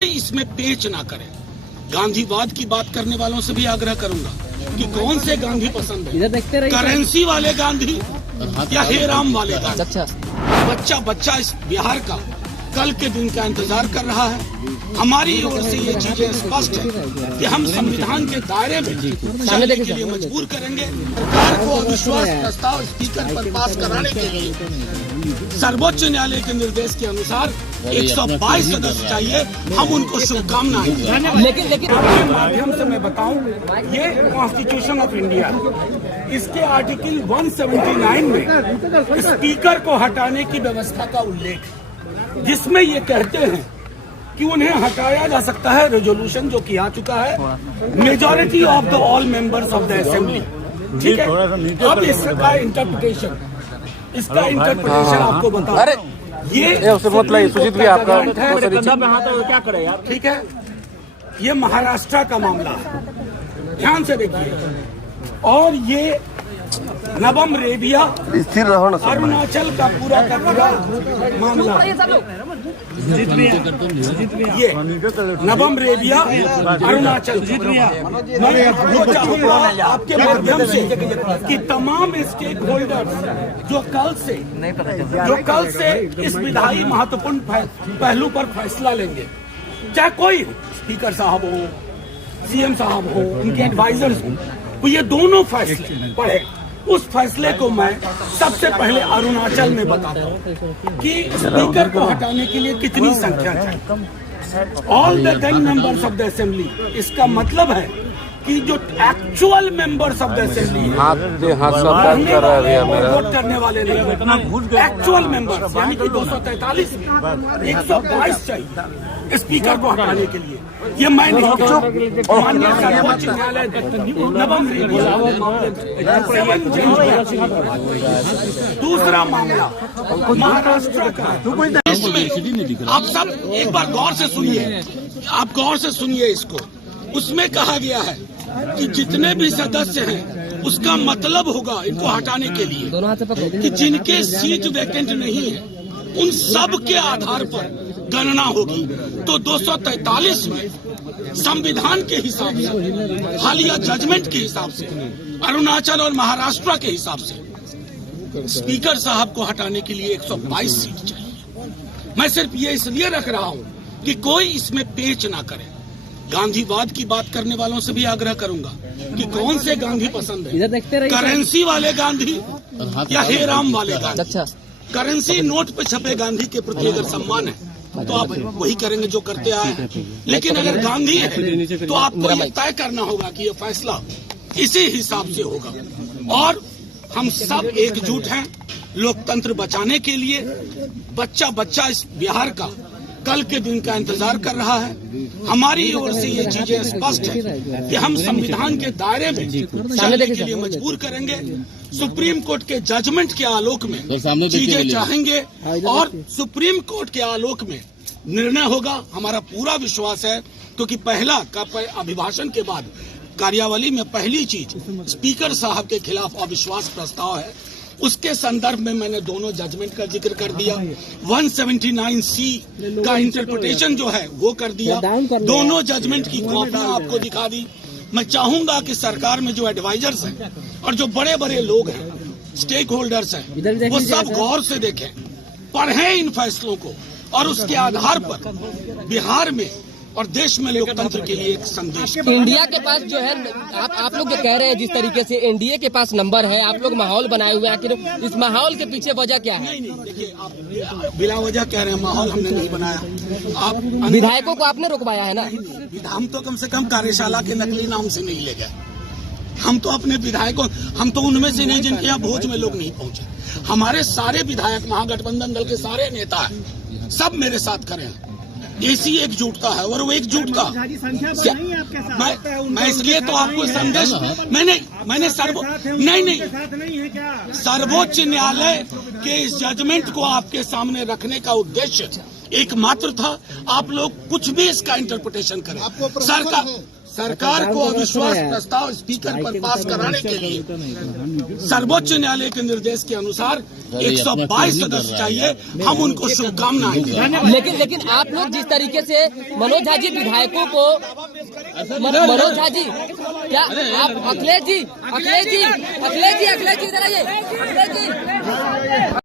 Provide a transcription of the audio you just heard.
इसमें पेच ना करें। गांधीवाद की बात करने वालों से भी आग्रह करूंगा कि कौन से गांधी पसंद है, करेंसी वाले गांधी या हेराम वाले गांधी। बच्चा बच्चा इस बिहार का कल के दिन का इंतजार कर रहा है। हमारी ओर से ये चीजें स्पष्ट है कि हम संविधान के दायरे में चलने के लिए मजबूर करेंगे। सरकार को अविश्वास प्रस्ताव स्पीकर पर पास कराने के लिए सर्वोच्च न्यायालय के निर्देश के अनुसार 122 सदस्य चाहिए। हम उनको शुभकामनाएं दें। लेकिन आपके माध्यम से मैं बताऊं, ये कॉन्स्टिट्यूशन ऑफ इंडिया, इसके आर्टिकल 179 में स्पीकर को हटाने की व्यवस्था का उल्लेख है, जिसमें ये कहते हैं कि उन्हें हटाया जा सकता है रेजोल्यूशन जो कि आ चुका है, majority of the all members of the assembly. ठीक है, अब इसका इंटरप्रिटेशन आपको बता। ये उससे मतलब सुजीत भी आपका क्या करे यार। ठीक है, ये महाराष्ट्र का मामला है, ध्यान से देखिए। और ये नवम रेबिया स्थिर रहो ना, अरुणाचल का पूरा का पूरा मामला। ये नवम रेबिया अरुणाचल। मैं आपको चाहूंगा आपके माध्यम से कि तमाम स्टेक होल्डर्स जो कल से इस विधायी महत्वपूर्ण पहलू पर फैसला लेंगे, चाहे कोई हो, स्पीकर साहब हो, सीएम साहब हो, उनके एडवाइजर्स हो, तो ये दोनों फैसले पढ़े। उस फैसले को मैं सबसे पहले अरुणाचल में बताता हूँ कि स्पीकर को हटाने के लिए कितनी संख्या चाहिए। All the 10 members of the assembly, इसका मतलब है कि जो actual members of the assembly vote करने वाले नहीं, एक्चुअल मेंबर्स यानी कि 243 में 122 चाहिए स्पीकर को हटाने के लिए। ये मैं नहीं माननीय सर्वोच्च न्यायालय नवम दूसरा मामला महाराष्ट्र का। आप सब एक बार गौर से सुनिए, आप गौर से सुनिए इसको। उसमें कहा गया है कि जितने भी सदस्य हैं उसका मतलब होगा इनको हटाने के लिए कि जिनके सीट वैकेंट नहीं है उन सब के आधार पर गणना होगी। तो 243 में संविधान के हिसाब से, हालिया जजमेंट के हिसाब से, अरुणाचल और महाराष्ट्र के हिसाब से स्पीकर साहब को हटाने के लिए 122 सीट चाहिए। मैं सिर्फ ये इसलिए रख रहा हूं कि कोई इसमें पेच ना करे। गांधीवाद की बात करने वालों से भी आग्रह करूंगा कि कौन से गांधी पसंद है, करेंसी वाले गांधी या हेराम वाले गांधी। करेंसी नोट पे छपे गांधी के प्रति अगर सम्मान है तो आप वही करेंगे जो करते आए हैं, लेकिन अगर गांधी है तो आपको ये तय करना होगा कि ये फैसला इसी हिसाब से होगा। और हम सब एकजुट हैं लोकतंत्र बचाने के लिए। बच्चा बच्चा इस बिहार का कल के दिन का इंतजार कर रहा है। हमारी ओर से ये चीजें स्पष्ट है कि हम संविधान के दायरे में चलने के लिए मजबूर करेंगे। सुप्रीम कोर्ट के जजमेंट के आलोक में चीजें चाहेंगे और सुप्रीम कोर्ट के आलोक में निर्णय होगा। हमारा पूरा विश्वास है, क्योंकि पहला अभिभाषण के बाद कार्यावली में पहली चीज स्पीकर साहब के खिलाफ अविश्वास प्रस्ताव है। उसके संदर्भ में मैंने दोनों जजमेंट का जिक्र कर दिया। 179C का इंटरप्रिटेशन जो है वो कर दिया। दोनों जजमेंट की कॉपियां आपको दिखा दी। मैं चाहूंगा कि सरकार में जो एडवाइजर्स हैं और जो बड़े बड़े लोग हैं, स्टेक होल्डर्स हैं, वो सब गौर से देखें, पढ़ें इन फैसलों को और उसके आधार पर बिहार में और देश में लोकतंत्र के लिए एक संदेश। इंडिया के पास जो है, आप लोग कह रहे हैं जिस तरीके से एनडीए के पास नंबर है, आप लोग माहौल बनाए हुए हैं, आखिर इस माहौल के पीछे वजह क्या है? नहीं, देखिए, आप बिला वजह कह रहे हैं, माहौल हमने नहीं बनाया। आप विधायकों को आपने रुकवाया है ना? हम तो कम से कम कार्यशाला के नकली नाम से नहीं ले गए। हम तो अपने विधायकों, हम तो उनमें से नहीं जिनके यहाँ भोज में लोग नहीं पहुंचे। हमारे सारे विधायक, महागठबंधन दल के सारे नेता हैं, सब मेरे साथ खड़े हैं। ऐसी एकजुटता है और वो एकजुटता मैं इसलिए तो आपको संदेश मैंने सर्वोच्च न्यायालय के इस जजमेंट को आपके सामने रखने का उद्देश्य एकमात्र था। आप लोग कुछ भी इसका इंटरप्रिटेशन करें, सरकार को अविश्वास प्रस्ताव स्पीकर पर पास कराने के लिए सर्वोच्च न्यायालय के निर्देश के अनुसार 122 सदस्य चाहिए। हम उनको शुभकामनाएं दें। लेकिन आप लोग जिस तरीके से मनोज झा जी विधायकों को मनोज झा जी क्या आप अखिलेश जी इधर आइए। अखिलेश जी